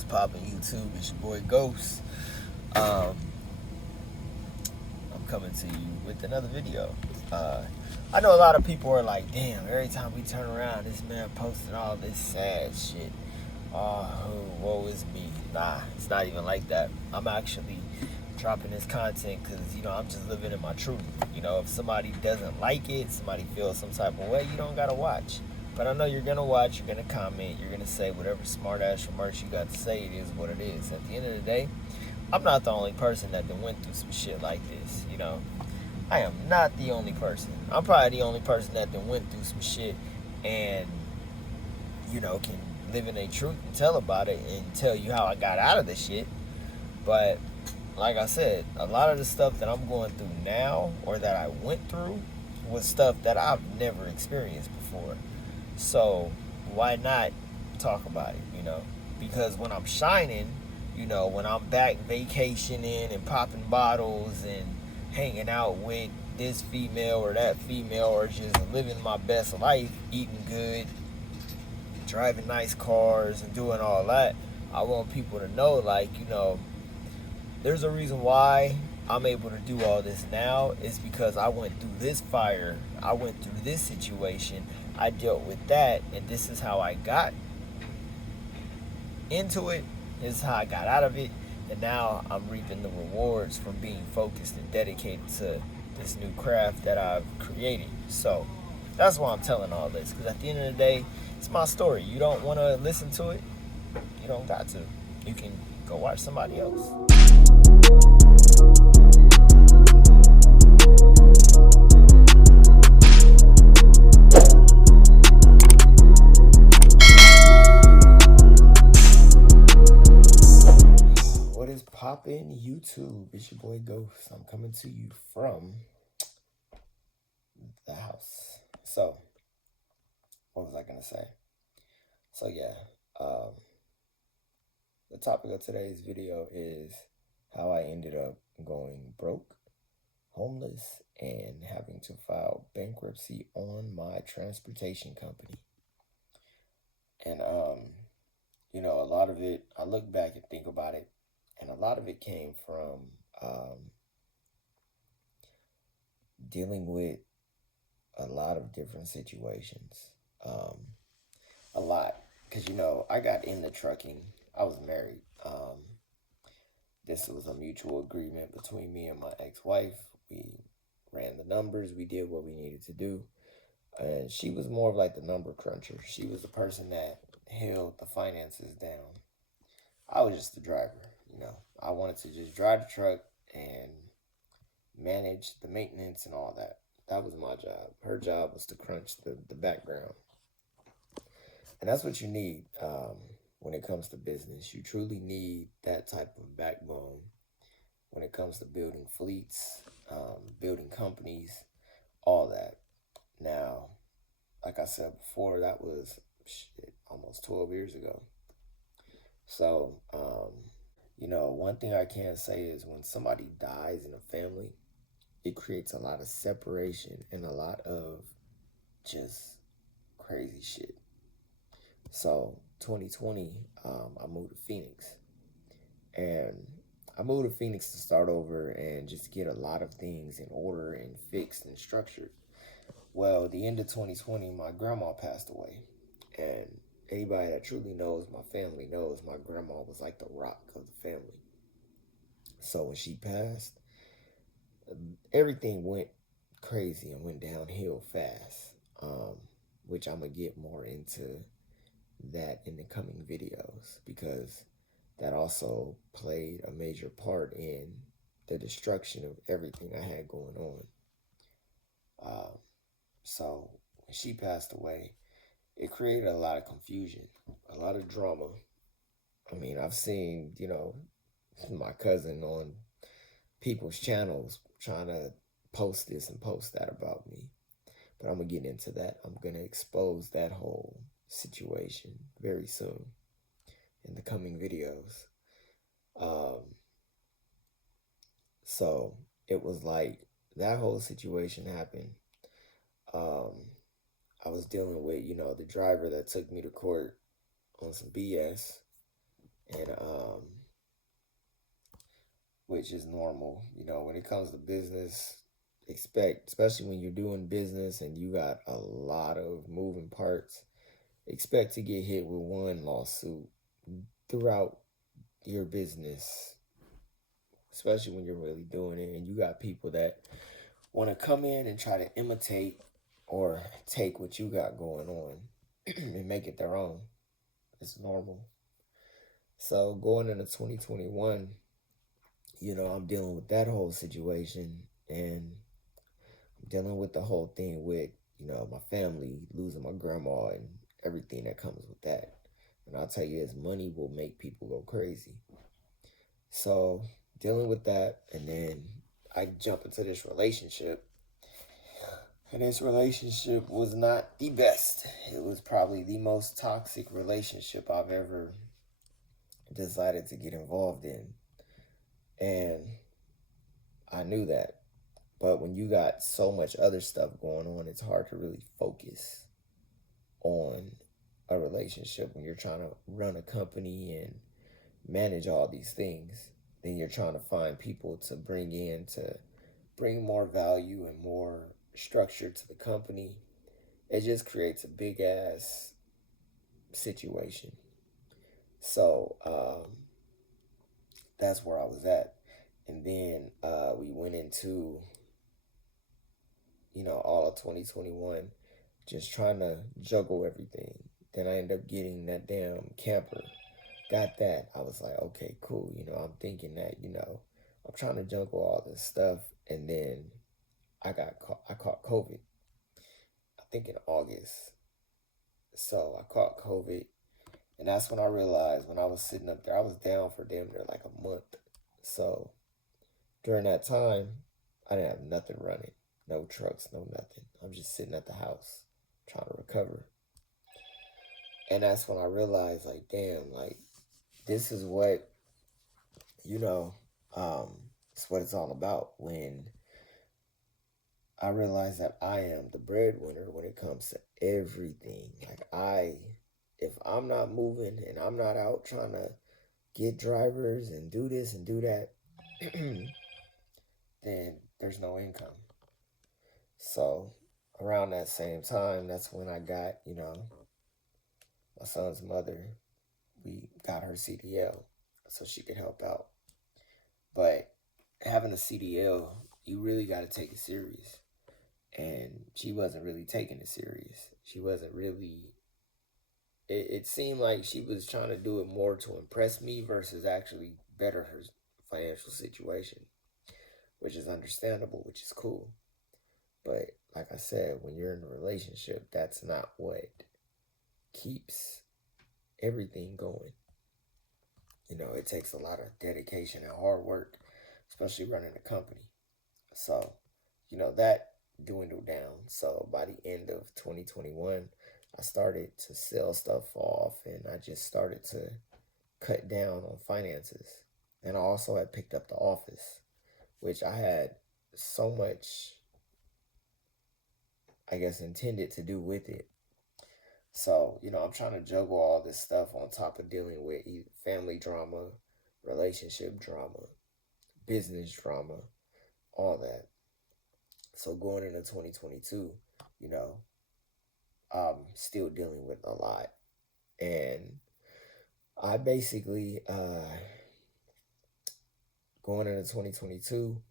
What's poppin' YouTube? It's your boy Ghost. Um, I'm coming to you with another video. I know a lot of people are like, damn, every time we turn around, this man posting all this sad shit. Oh, woe is me. Nah, it's not even like that. I'm actually dropping this content because, I'm just living in my truth. If somebody doesn't like it, somebody feels some type of way, you don't gotta watch. But I know you're gonna watch, you're gonna comment, you're gonna say whatever smart ass remarks you got to say. It is what it is. At the end of the day, I'm not the only person that done went through some shit like this. I am not the only person. I'm probably the only person that done went through some shit and can live in a truth and tell about it and tell you how I got out of the shit. But like I said, a lot of the stuff that I'm going through now or that I went through was stuff that I've never experienced before. So why not talk about it, Because when I'm shining, when I'm back vacationing and popping bottles and hanging out with this female or that female or just living my best life, eating good, driving nice cars and doing all that, I want people to know, like, there's a reason why I'm able to do all this now. Is because I went through this fire, I went through this situation, I dealt with that, and this is how I got into it, this is how I got out of it, and now I'm reaping the rewards from being focused and dedicated to this new craft that I've created. So that's why I'm telling all this, because at the end of the day, it's my story. You don't want to listen to it, you don't got to. You can go watch somebody else. What is poppin' YouTube? It's your boy Ghost. I'm coming to you from the house. So, what was I gonna say? So yeah, the topic of today's video is how I ended up going broke, homeless, and having to file bankruptcy on my transportation company. And a lot of it, I look back and think about it, and a lot of it came from dealing with a lot of different situations. A lot. Because, I got into trucking. I was married. This was a mutual agreement between me and my ex-wife. We ran the numbers. We did what we needed to do. And she was more of like the number cruncher. She was the person that held the finances down. I was just the driver, I wanted to just drive the truck and manage the maintenance and all that. That was my job. Her job was to crunch the background. And that's what you need when it comes to business. You truly need that type of backbone when it comes to building fleets, building companies, all that. Now, like I said before, that was almost 12 years ago. So, one thing I can say is when somebody dies in a family, it creates a lot of separation and a lot of just crazy shit. So 2020, I moved to Phoenix, and I moved to Phoenix to start over and just get a lot of things in order and fixed and structured. Well, at the end of 2020, my grandma passed away, and anybody that truly knows my family knows my grandma was like the rock of the family. So when she passed, everything went crazy and went downhill fast, which I'm going to get more into that in the coming videos, because that also played a major part in the destruction of everything I had going on. So when she passed away, it created a lot of confusion, a lot of drama. I mean, I've seen, my cousin on people's channels trying to post this and post that about me. But I'm going to get into that. I'm going to expose that whole situation very soon in the coming videos. So it was like that whole situation happened. I was dealing with, the driver that took me to court on some BS. And which is normal. When it comes to business, expect, especially when you're doing business and you got a lot of moving parts, expect to get hit with one lawsuit throughout your business, especially when you're really doing it and you got people that want to come in and try to imitate or take what you got going on and make it their own. It's normal. So going into 2021, I'm dealing with that whole situation, and I'm dealing with the whole thing with, my family losing my grandma and everything that comes with that. And I'll tell you, as money will make people go crazy. So dealing with that, and then I jump into this relationship, and this relationship was not the best. It was probably the most toxic relationship I've ever decided to get involved in. And I knew that. But when you got so much other stuff going on, it's hard to really focus on a relationship when you're trying to run a company and manage all these things. Then you're trying to find people to bring in to bring more value and more structure to the company. It just creates a big ass situation. So that's where I was at. And then we went into, all of 2021 just trying to juggle everything. Then I ended up getting that damn camper. Got that. I was like, okay, cool. I'm thinking that, I'm trying to juggle all this stuff. And then I caught COVID, I think in August. So I caught COVID. And that's when I realized, when I was sitting up there, I was down for damn near like a month. So during that time, I didn't have nothing running. No trucks, no nothing. I'm just sitting at the house trying to recover. And that's when I realized, like, damn, like, this is what, you know, it's what it's all about. When I realized that I am the breadwinner when it comes to everything. Like, if I'm not moving and I'm not out trying to get drivers and do this and do that, then there's no income. So around that same time, that's when I got, my son's mother. We got her CDL so she could help out. But having a CDL, you really got to take it serious. And she wasn't really taking it serious. She wasn't really. It seemed like she was trying to do it more to impress me versus actually better her financial situation, which is understandable, which is cool. But like I said, when you're in a relationship, that's not what keeps everything going. It takes a lot of dedication and hard work, especially running a company. So, that dwindled down. So by the end of 2021, I started to sell stuff off, and I just started to cut down on finances. And I also had picked up the office, which I had so much, I guess, intended to do with it. So, I'm trying to juggle all this stuff on top of dealing with family drama, relationship drama, business drama, all that. So going into 2022, you know, I'm still dealing with a lot. And I basically, going into 2022,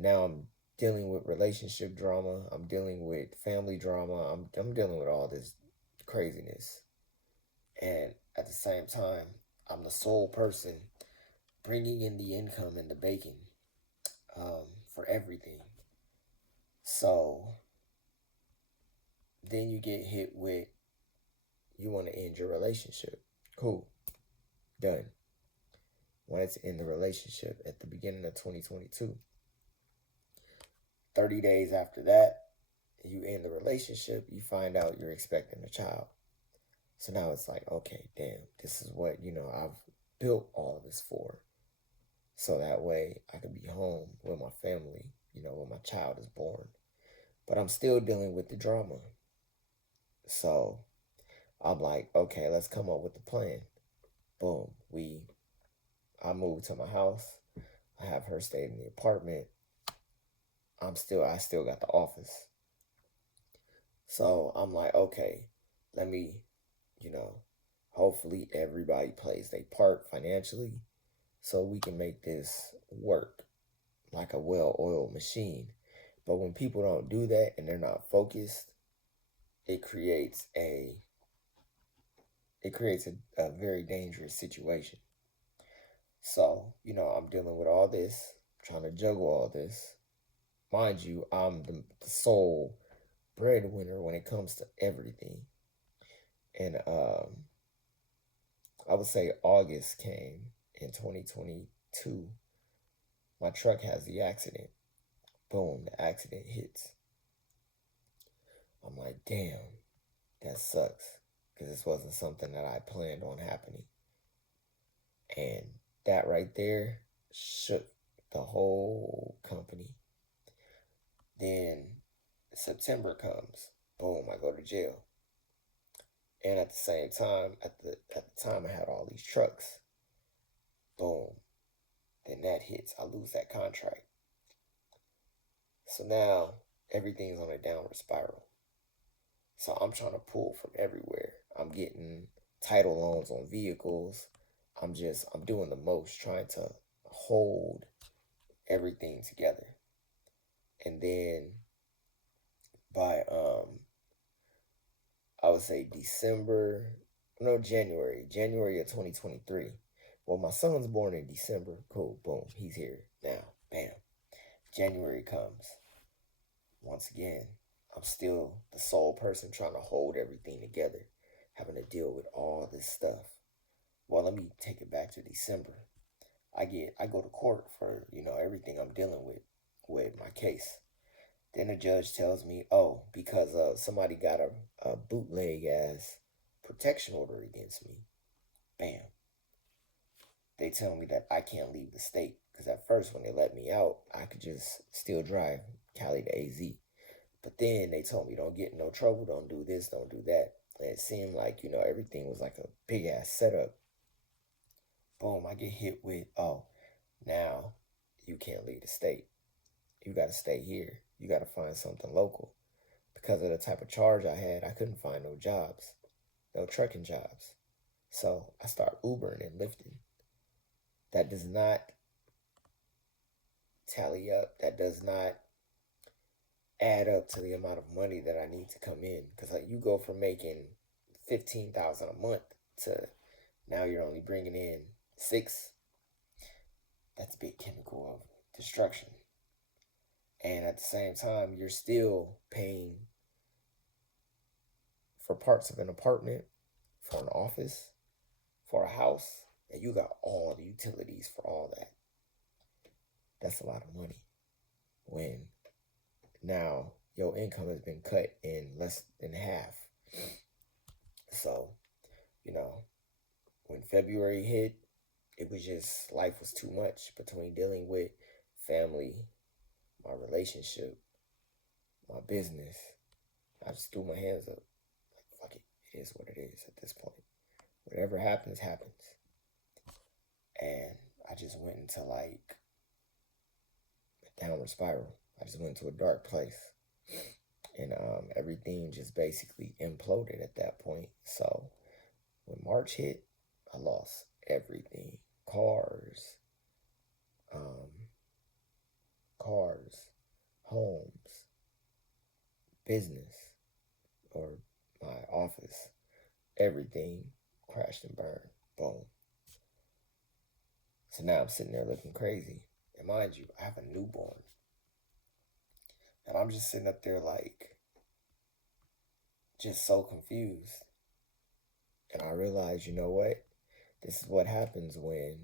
now I'm dealing with relationship drama. I'm dealing with family drama. I'm dealing with all this craziness. And at the same time, I'm the sole person bringing in the income and the bacon, for everything. So then you get hit with, you want to end your relationship. Cool. Done. Wanted to end the relationship at the beginning of 2022. 30 days after that, you end the relationship, you find out you're expecting a child. So now it's like, okay, damn, this is what, I've built all of this for. So that way I can be home with my family, when my child is born. But I'm still dealing with the drama. So I'm like, okay, let's come up with a plan. Boom. I moved to my house. I have her stay in the apartment. I still got the office. So I'm like, okay, let me, you know, hopefully everybody plays their part financially so we can make this work like a well-oiled machine. But when people don't do that and they're not focused, it creates a a very dangerous situation. So, I'm dealing with all this, trying to juggle all this. Mind you, I'm the sole breadwinner when it comes to everything. And I would say August came in 2022. My truck has the accident. Boom, the accident hits. I'm like, damn, that sucks. Because this wasn't something that I planned on happening. And that right there shook the whole company. Then September comes. Boom, I go to jail. And at the same time, at the time I had all these trucks. Boom. Then that hits. I lose that contract. So now everything's on a downward spiral. So I'm trying to pull from everywhere. I'm getting title loans on vehicles. I'm doing the most, trying to hold everything together. And then by I would say January of 2023. Well, my son's born in December. Cool, boom, he's here now. Bam. January comes. Once again, I'm still the sole person trying to hold everything together, having to deal with all this stuff. Well, let me take it back to December. I go to court for, everything I'm dealing with my case. Then the judge tells me, oh, because somebody got a bootleg ass protection order against me. Bam. They tell me that I can't leave the state. Because at first, when they let me out, I could just still drive Cali to AZ. But then they told me, don't get in no trouble, don't do this, don't do that. And it seemed like, everything was like a big ass setup. Boom, I get hit with, oh, now you can't leave the state. You got to stay here. You got to find something local. Because of the type of charge I had, I couldn't find no jobs, no trucking jobs. So I start Ubering and lifting. That does not tally up. That does not add up to the amount of money that I need to come in. Because like you go from making $15,000 a month to now you're only bringing in $6,000. That's a big chemical of destruction. And at the same time, you're still paying for parts of an apartment, for an office, for a house, and you got all the utilities for all that. That's a lot of money. When now your income has been cut in less than half. So, when February hit, it was just, life was too much between dealing with family, my relationship, my business. I just threw my hands up. Like, fuck it. It is what it is at this point. Whatever happens, happens. And I just went into like a downward spiral. I just went to a dark place. And everything just basically imploded at that point. So when March hit, I lost everything. Cars, homes, business, or my office, everything crashed and burned. Boom. So now I'm sitting there looking crazy. And mind you, I have a newborn. And I'm just sitting up there like, just so confused. And I realized, you know what? This is what happens when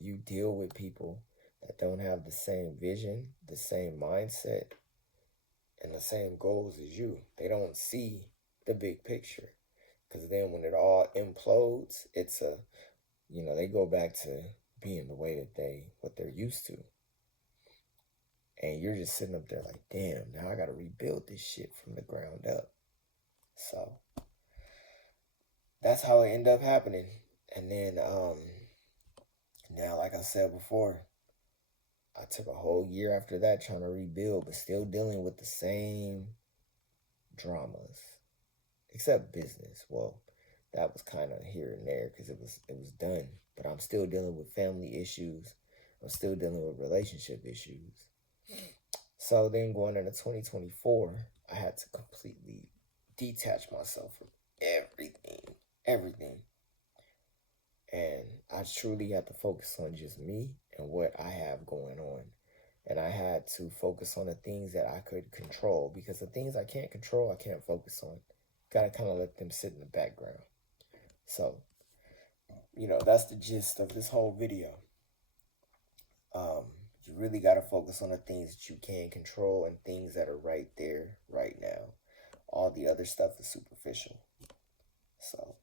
you deal with people that don't have the same vision, the same mindset, and the same goals as you. They don't see the big picture. Because then when it all implodes, they go back to being the way that what they're used to. And you're just sitting up there like, damn, now I got to rebuild this shit from the ground up. So that's how it ended up happening. And then Now, like I said before, I took a whole year after that trying to rebuild, but still dealing with the same dramas, except business. Well, that was kind of here and there because it was done. But I'm still dealing with family issues. I'm still dealing with relationship issues. So then going into 2024, I had to completely detach myself from everything. And I truly had to focus on just me and what I have going on. And I had to focus on the things that I could control because the things I can't control, I can't focus on. Gotta kind of let them sit in the background. So, that's the gist of this whole video. Um, you really gotta focus on the things that you can control and things that are right there, right now. All the other stuff is superficial. So,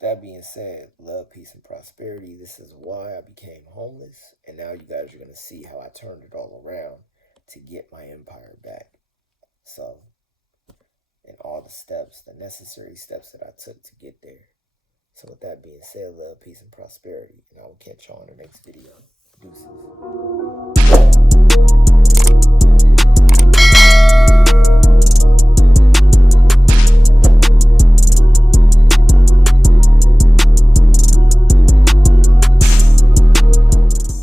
that being said, love, peace, and prosperity. This is why I became homeless. And now you guys are going to see how I turned it all around to get my empire back. So, and all the steps, the necessary steps that I took to get there. So, with that being said, love, peace, and prosperity. And I will catch y'all in the next video. Deuces.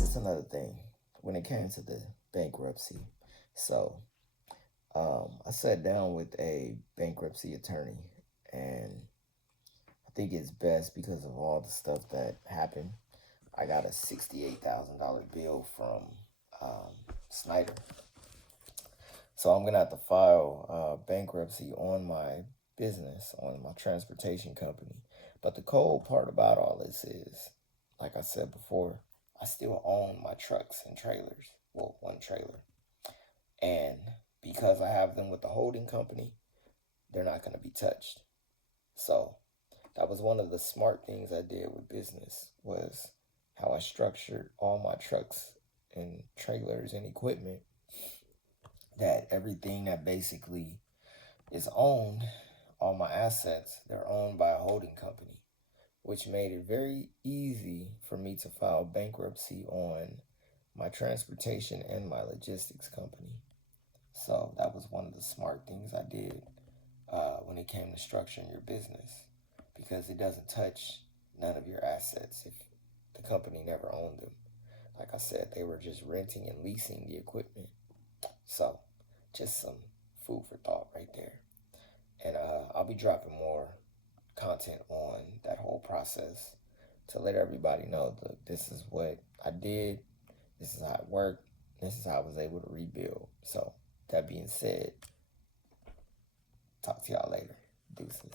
That's another thing when it came to the bankruptcy. So, I sat down with a bankruptcy attorney, and I think it's best because of all the stuff that happened. I got a $68,000 bill from Snyder. So I'm going to have to file bankruptcy on my business, on my transportation company. But the cold part about all this is, like I said before, I still own my trucks and trailers. Well, one trailer. And because I have them with the holding company, they're not going to be touched. So that was one of the smart things I did with business was how I structured all my trucks and trailers and equipment, that everything that basically is owned, all my assets, they're owned by a holding company, which made it very easy for me to file bankruptcy on my transportation and my logistics company. So that was one of the smart things I did when it came to structuring your business, because it doesn't touch none of your assets if the company never owned them. Like I said, they were just renting and leasing the equipment. So just some food for thought right there. And I'll be dropping more content on that whole process to let everybody know that this is what I did, this is how it worked, this is how I was able to rebuild. So that being said, talk to y'all later. Deuces.